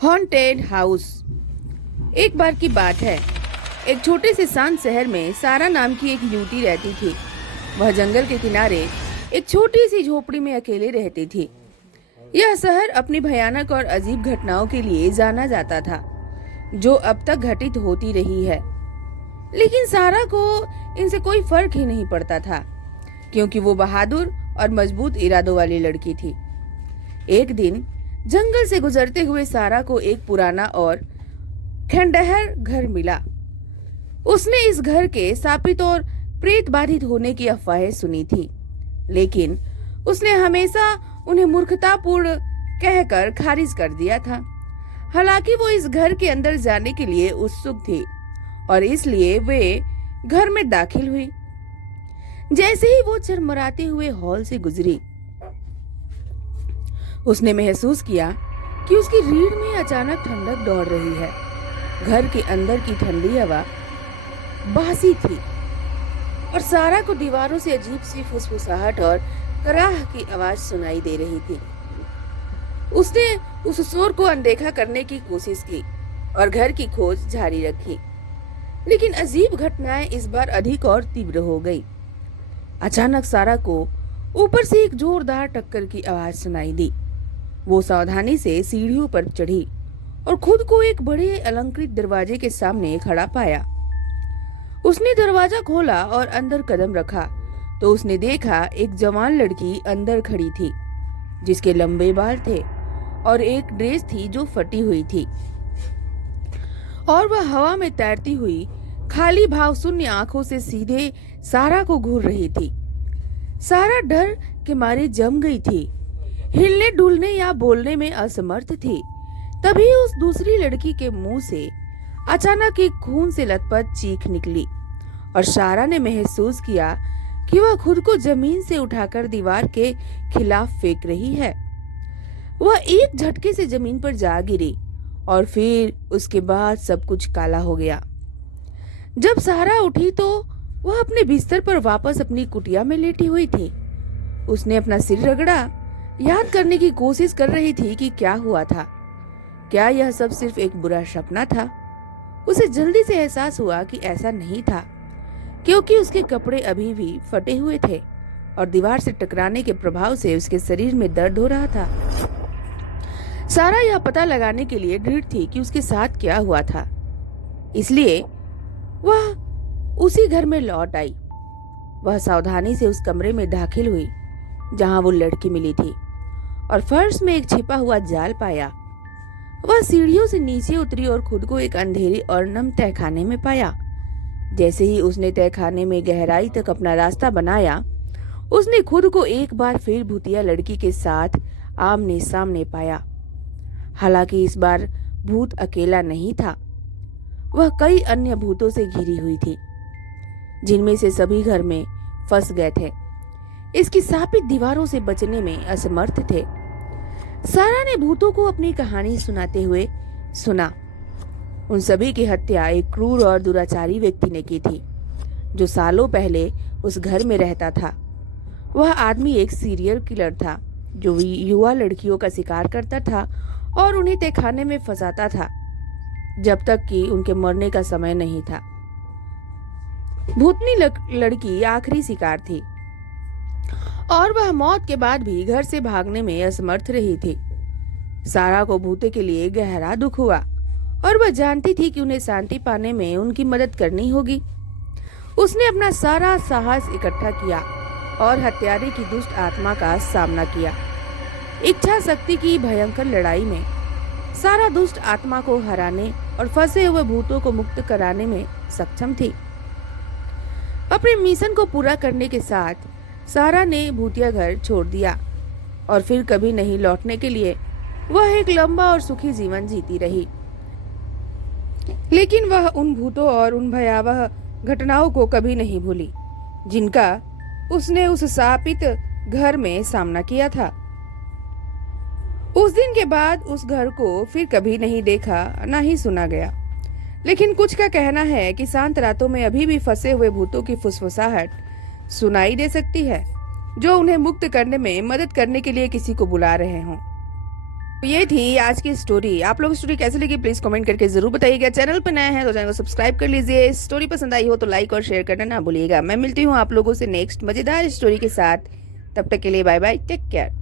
Haunted house. एक बार की बात है, एक छोटे से शांत शहर में सारा नाम की एक युवती रहती थी। वह जंगल के किनारे एक छोटी सी झोपड़ी में अकेले रहती थी। यह शहर अपनी भयानक और अजीब घटनाओं के लिए जाना जाता था, जो अब तक घटित होती रही है। लेकिन सारा को इनसे कोई फर्क ही नहीं पड़ता था, क्योंकि वो बहादुर और मजबूत इरादों वाली लड़की थी। एक दिन जंगल से गुजरते हुए सारा को एक पुराना और खंडहर घर मिला। उसने इस घर के शापित और प्रेत बाधित होने की अफवाहें सुनी थी, लेकिन उसने हमेशा उन्हें मूर्खतापूर्ण कहकर खारिज कर दिया था। हालांकि वो इस घर के अंदर जाने के लिए उत्सुक थी और इसलिए वे घर में दाखिल हुई। जैसे ही वो चरमराते हुए हॉल से गुजरी, उसने महसूस किया कि उसकी रीढ़ में अचानक ठंडक दौड़ रही है। घर के अंदर की ठंडी हवा बासी थी और सारा को दीवारों से अजीब सी फुसफुसाहट और कराह की आवाज सुनाई दे रही थी। उसने उस शोर को अनदेखा करने की कोशिश की और घर की खोज जारी रखी, लेकिन अजीब घटनाएं इस बार अधिक और तीव्र हो गई। अचानक सारा को ऊपर से एक जोरदार टक्कर की आवाज सुनाई दी। वो सावधानी से सीढ़ियों पर चढ़ी और खुद को एक बड़े अलंकृत दरवाजे के सामने खड़ा पाया। उसने दरवाजा खोला और अंदर कदम रखा तो उसने देखा एक जवान लड़की अंदर खड़ी थी, जिसके लंबे बाल थे और एक ड्रेस थी जो फटी हुई थी, और वह हवा में तैरती हुई खाली भावशून्य आंखों से सीधे सारा को घूर रही थी। सारा डर के मारे जम गई थी, हिलने डुलने या बोलने में असमर्थ थी। तभी उस दूसरी लड़की के मुंह से अचानक एक खून से लथपथ चीख निकली और सारा ने महसूस किया कि वह खुद को जमीन से उठाकर दीवार के खिलाफ फेंक रही है। वह एक झटके से जमीन पर जा गिरी और फिर उसके बाद सब कुछ काला हो गया। जब सारा उठी तो वह अपने बिस्तर पर वापस अपनी कुटिया में लेटी हुई थी। उसने अपना सिर रगड़ा, याद करने की कोशिश कर रही थी कि क्या हुआ था। क्या यह सब सिर्फ एक बुरा सपना था? उसे जल्दी से एहसास हुआ कि ऐसा नहीं था, क्योंकि उसके कपड़े अभी भी फटे हुए थे और दीवार से टकराने के प्रभाव से उसके शरीर में दर्द हो रहा था। सारा यह पता लगाने के लिए दृढ़ थी कि उसके साथ क्या हुआ था, इसलिए वह उसी घर में लौट आई। वह सावधानी से उस कमरे में दाखिल हुई जहां वो लड़की मिली थी और फर्श में एक छिपा हुआ जाल पाया। वह सीढ़ियों से नीचे उतरी और खुद को एक अंधेरे और नम तहखाने में पाया। जैसे ही उसने तहखाने में गहराई तक अपना रास्ता बनाया, उसने खुद को एक बार फिर भूतिया लड़की के साथ आमने सामने पाया। हालांकि इस बार भूत अकेला नहीं था, वह कई अन्य भूतों से घिरी हुई थी, जिनमें से सभी घर में फंस गए थे, इसकी शापित दीवारों से बचने में असमर्थ थे। सारा ने भूतों को अपनी कहानी सुनाते हुए सुना। उन सभी की हत्या एक क्रूर और दुराचारी व्यक्ति ने की थी, जो सालों पहले उस घर में रहता था। वह आदमी एक सीरियल किलर था, जो युवा लड़कियों का शिकार करता था और उन्हें तहखाने में फंसाता था जब तक कि उनके मरने का समय नहीं था। भूतनी लड़की आखिरी शिकार थी और वह मौत के बाद भी घर से भागने में असमर्थ रही थी। सारा को भूते के लिए गहरा दुख हुआ और वह जानती थी कि उन्हें शांति पाने में उनकी मदद करनी होगी। उसने अपना सारा साहस इकट्ठा किया और हत्यारे की दुष्ट आत्मा का सामना किया। इच्छा शक्ति की भयंकर लड़ाई में सारा दुष्ट आत्मा को हराने और फंसे हुए भूतों को मुक्त कराने में सक्षम थी। अपने मिशन को पूरा करने के साथ सारा ने भूतिया घर छोड़ दिया और फिर कभी नहीं लौटने के लिए वह एक लंबा और सुखी जीवन जीती रही। लेकिन वह उन भूतों और उन भयावह घटनाओं को कभी नहीं भूली, जिनका उसने उस शापित घर में सामना किया था। उस दिन के बाद उस घर को फिर कभी नहीं देखा, ना ही सुना गया। लेकिन कुछ का कहना है कि शांत रातों में अभी भी फंसे हुए भूतों की फुसफुसाहट सुनाई दे सकती है, जो उन्हें मुक्त करने में मदद करने के लिए किसी को बुला रहे हों। तो ये थी आज की स्टोरी। आप लोग स्टोरी कैसे लगी प्लीज कमेंट करके जरूर बताइएगा। चैनल पर नए हैं तो चैनल को सब्सक्राइब कर लीजिए। स्टोरी पसंद आई हो तो लाइक और शेयर करना ना भूलिएगा। मैं मिलती हूँ आप लोगों से नेक्स्ट मजेदार स्टोरी के साथ। तब तक के लिए बाय बाय, टेक केयर।